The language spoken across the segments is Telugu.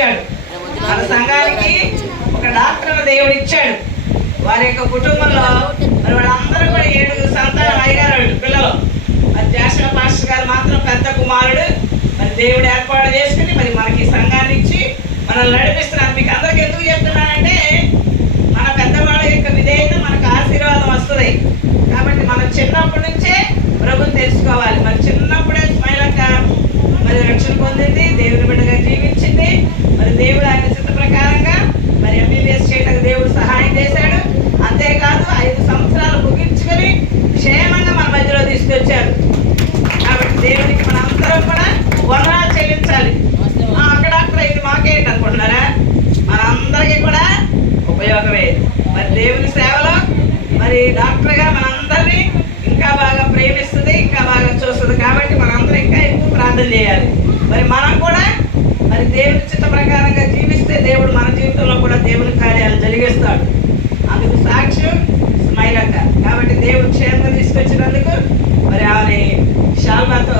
తీసుకొచ్చాడు. మన సంఘానికి ఒక డాక్టర్ దేవుడు ఇచ్చాడు. వారి యొక్క కుటుంబంలో మరి వాళ్ళందరూ కూడా 7 సంతానం అయ్యారు పిల్లలు. మరి జాషువా పాస్టర్ గారు మాత్రం పెద్ద కుమారుడు. మరి దేవుడు ఏర్పాటు చేసుకుని మరి మనకి సంఘాన్ని ఇచ్చి మనల్ని నడిపిస్తున్నారు. మీకు అందరికి ఎందుకు చెప్తున్నానంటే మన పెద్దవాళ్ళ యొక్క విధేయత మనకు ఆశీర్వాదం వస్తుంది. కాబట్టి మనం చిన్నప్పటి నుంచే ప్రభుని తెలుసుకోవాలి. మరి చిన్నప్పుడే స్మైలక్క మరి రక్షణ పొందింది, దేవుని బిడ్డగా జీవించింది. మరి దేవుడు ఆయన చిత్త ప్రకారంగా మరి ఎంబీబీఎస్ చేయడానికి దేవుడు సహాయం చేశాడు. అంతేకాదు 5 సంవత్సరాలు ముగించుకొని క్షేమంగా మన మధ్యలో తీసుకొచ్చారు. కాబట్టి దేవునికి మన అందరం కూడా వందనాలు చెల్లించాలి. అక్కడ ఇది మాకేంటి అనుకుంటున్నారా? మనందరికీ కూడా ఉపయోగమే. మరి దేవుని సేవలో మరి డాక్టర్గా మనందరినీ ఇంకా బాగా ప్రేమిస్తుంది, ఇంకా బాగా చూస్తుంది. కాబట్టి మనందరం ఇంకా ఎక్కువ ప్రార్థన చేయాలి. మరి మనం కూడా మరి దేవుని చిత్త ప్రకారంగా జీవిస్తే దేవుడు మన జీవితంలో కూడా దేవుని కార్యాలు జరిగిస్తాడు. అందుకు సాక్ష్యం స్మైలక్క. కాబట్టి దేవుడు క్షేమంగా తీసుకొచ్చినందుకు మరి ఆమె శాల్వాతో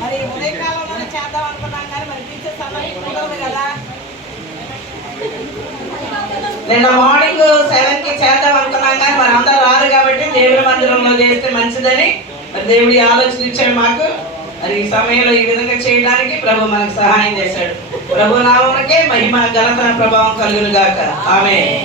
మరి ఉదయకాలంలోనే చేద్దాం అనుకున్నాం కానీ మరి టీచర్స్ అందరికీ కుదరదు కదా. నిన్న మార్నింగ్ 7కి చేద్దాం అనుకున్నాం కానీ మరి అందరూ రారు. కాబట్టి దేవుని మందిరంలో చేస్తే మంచిదని మరి దేవుడి ఆలోచన ఇచ్చాడు మాకు. మరి ఈ సమయంలో ఈ విధంగా చేయడానికి ప్రభు మనకు సహాయం చేశాడు. ప్రభు నామమునకే మహిమ ఘనత ప్రభావం కలుగును గాక. ఆమేన్.